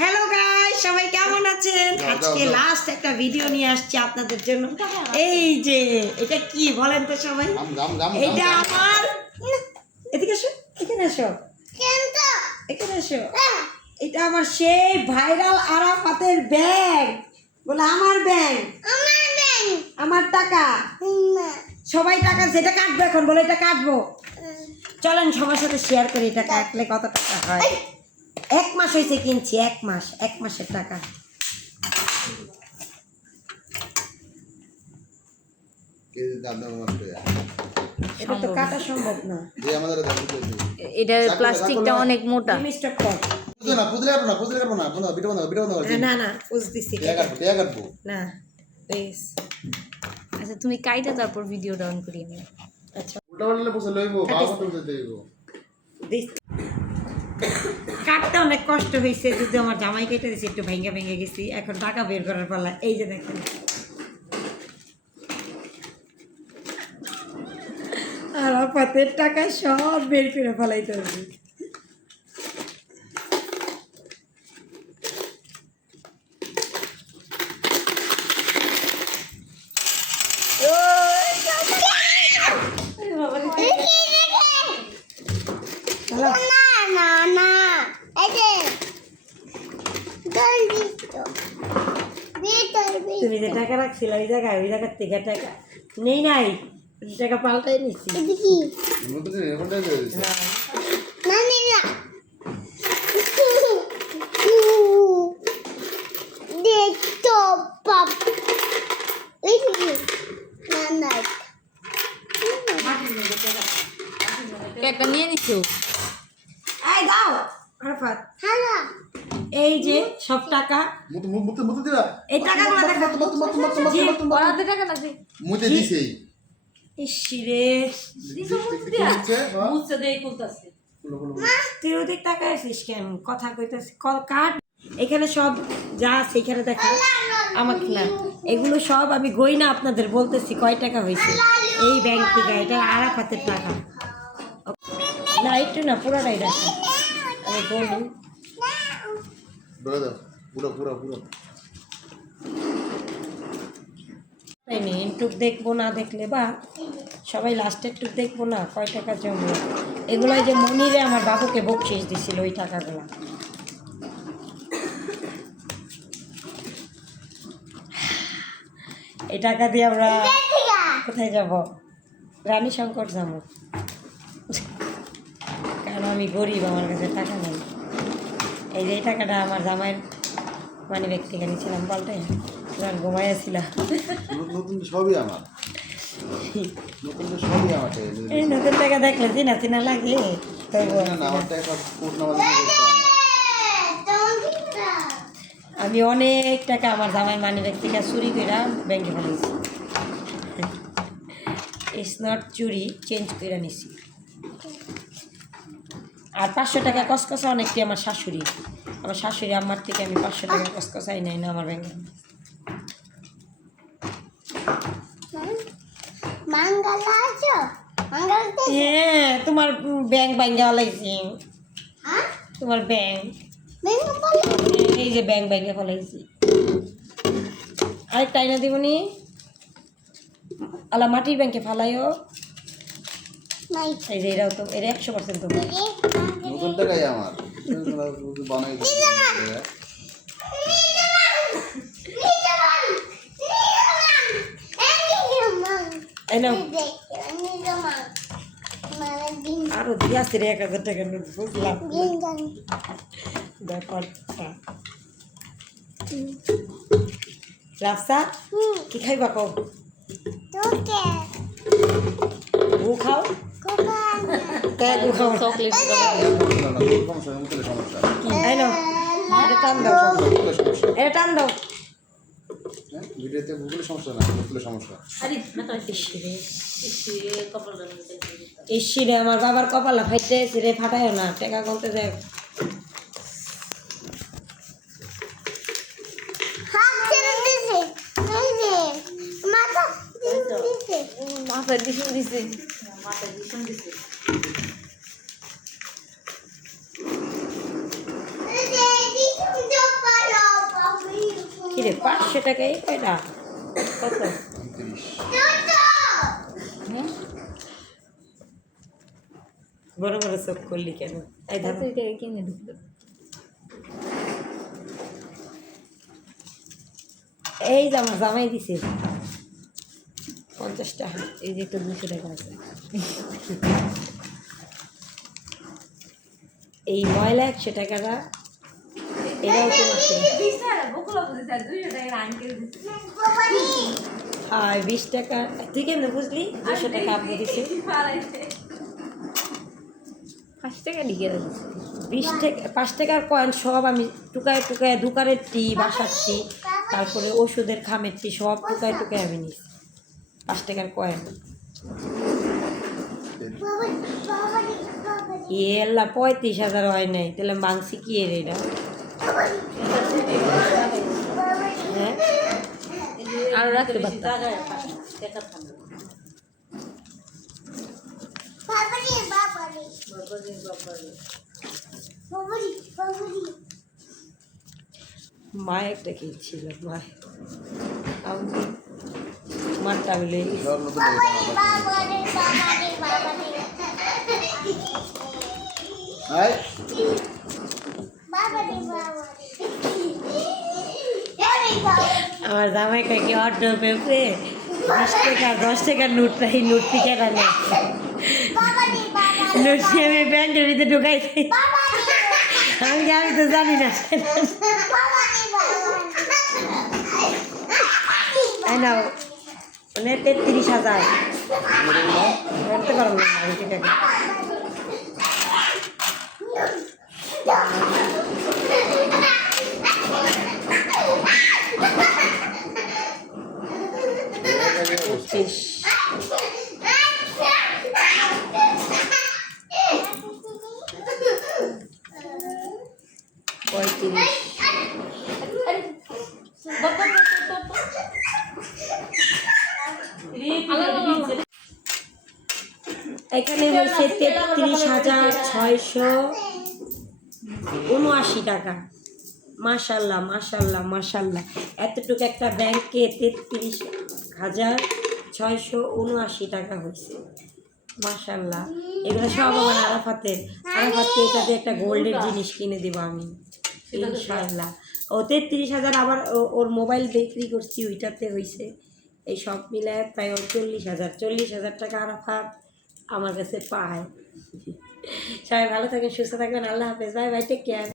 Hello guys, সবাই কেমন আছেন? আজকে লাস্ট একটা ভিডিও নিয়ে আসছি আপনাদের জন্য। এই যে এটা কি বলেন তো সবাই? এটা আমার, এদিকে এসো, এখানে এসো, এখানে এসো। এটা আমার সেই ভাইরাল আরাফাতের ব্যাগ। বলে আমার ব্যাগ, আমার টাকা, সবাই টাকা যেটা কাটবো এখন, বলে এটা কাটবো। চলেন সবার সাথে শেয়ার করি এটা কাটলে কত টাকা হয়। 1 মাস হয়েছে কিনছি, 1 মাসের টাকা। এটা তো কাটা সম্ভব না, এটা প্লাস্টিকটা অনেক মোটা। না না বুঝ দিছি না প্লিজ। আচ্ছা তুমি কাইটা তারপর ভিডিও ডাউন করি আমি। আচ্ছা কাটতে অনেক কষ্ট হয়েছে, যদি আমার জামাই কেটে দিয়েছে একটু ভেঙে ভেঙে গেছি। এখন টাকা বের করার পালা। এই যে দেখেন আরাফাতের টাকা সব বের করে ফেলাইতে হবে। তুমি যে টাকা রাখছিল ওই জায়গার থেকে টাকা নেই নাই, টাকা পাল্টাই নিচ্ছি। একটা নিয়ে নিছো? এই দাও আরাফাত, এই যে সব টাকা, এই টাকাগুলো দেখো। ওরাতে টাকা লাগবে। মুতে দিছেই ইসরে মুছে দেই কইতাছে। তুই ওদের টাকা আছিস কেন? কথা কইতাছিস কাট। এখানে সব যা আছে এখানে দেখা, আমাকে না, এগুলো সব আমি গই না আপনাদের বলতেছি কয় টাকা হয়েছে এই ব্যাংক থেকে। এটা আরাফাতের টাকা না, একটু না পুরোটাই রাখা। আমি বলি তাই নি টুক দেখবো না দেখলে, বা সবাই লাস্টের টুক দেখবো না কয় টাকা জমে। এগুলো যে মনিরে আমার বাবুকে বকশিস দিছিল ওই টাকাগুলো। এই টাকা দিয়ে আমরা কোথায় যাব? রানী শঙ্কর যাবো, কারণ আমি গরিব, আমার কাছে টাকা নেই। এই যে টাকাটা আমার জামাইয়ের মানে ব্যক্তি নিয়েছিলাম পাল্টে, ঘুমাইয়াছিলাম। সবই আমার, সবই আমার। এই নতুন টাকা দেখলে চিনা চিনা লাগে। আমি অনেক টাকা আমার জামাই মানে ব্যক্তি চুরি করে ব্যাংকে ফেলেছি। ইটস নট চুরি, চেঞ্জ করে নিছি। আর 500 টাকা কসকসা অনেকটি আমার শাশুড়ি, আমার থেকে আমি 500 টাকা কসকসাই নাই না আমার ব্যাংকে। হ্যাঁ তোমার ব্যাংক ব্যাঙ্গা ফেলাইছি, তোমার ব্যাংক, এই যে ব্যাংক ব্যাঙ্গা ফেলাইছি। আরেকটা আইনা দিবনি আলা মাটির ব্যাংকে ফালাইও। এই যে এরাও তো, এরা 100% তোমার। নতুন টাকাই আমার বানাই আরো দিয়ে আসছে রে 1000 টাকা নোট, বুঝলাম ব্যাপারটা। রাফসা কি খাইবা কও? গু খাও, গু খাও, চকলেট এই নাও, এটা টান দাও, এটা টান দাও। ভিডিওতে ভুগলে সমস্যা না, ভুগলে সমস্যা। ইসিরে আমার বাবার কপালা ফাইতে রে, ফাটায় না টাকা বলতে যায়। মাথায় দিছে দিছে। কিরে 500 টাকা এই কয়টা কত 29 হ্যাঁ বড় বড় চোখ করলি কেন এই ধর তো এটা কিনে ঢুকলো এই জামা জামাই দিছে 50 টাকা এই যে একটা 200 টাকা আছে এই ময়লা 100 টাকাটা এটাও তোমার আর 20 টাকা তুই কেমন বুঝলি 200 টাকা আপনি দিছে 5 টাকা লিখে রাখছি 20 টাকা 5 টাকার কয়েন সব আমি টুকায় টুকায় দোকানের টি বাসার টি তারপরে ওষুধের খামের টি সব টুকায় টুকায় আমি নিছি 5 টাকার কয়েন এল্লা 35,000 হয় নাই তাহলে মাংসি কি এর এটা হ্যাঁ আর রাখতে পারতাম মা একটা কিনছিল মা আমি মারটা বলে সব নতুন আয় আমার জামাই কাকি অটো পেপে 20 টাকা 10 টাকার নোটটা এই নোটটি কেনা নেই নোটটি আমি ব্যাংকের ভিতরে ঢুকাইছি আমি তো জানি না না মানে 33,000 করতে পারবো না আমি ঠিক আছে পঁচিশ পঁয়ত্রিশ এখানে হয়েছে 33,679 টাকা মাশাল্লাহ মাশাল্লাহ মাশাল্লাহ এতটুকু একটা ব্যাংকে 33,679 টাকা হয়েছে মাশাল্লাহ এগুলো সব আমার আরাফাতের আরাফাতকে এটাতে একটা গোল্ডের জিনিস কিনে দেবো আমি ইনশাল্লাহ ও 33,000 আবার ওর মোবাইল বিক্রি করছি ওইটাতে হয়েছে এই সব মিলায় প্রায় 40,000 টাকা আরাফাত আমার কাছে পায় সবাই ভালো থাকেন সুস্থ থাকবেন আল্লাহ হাফেজ বাই বাই টেক কেয়ার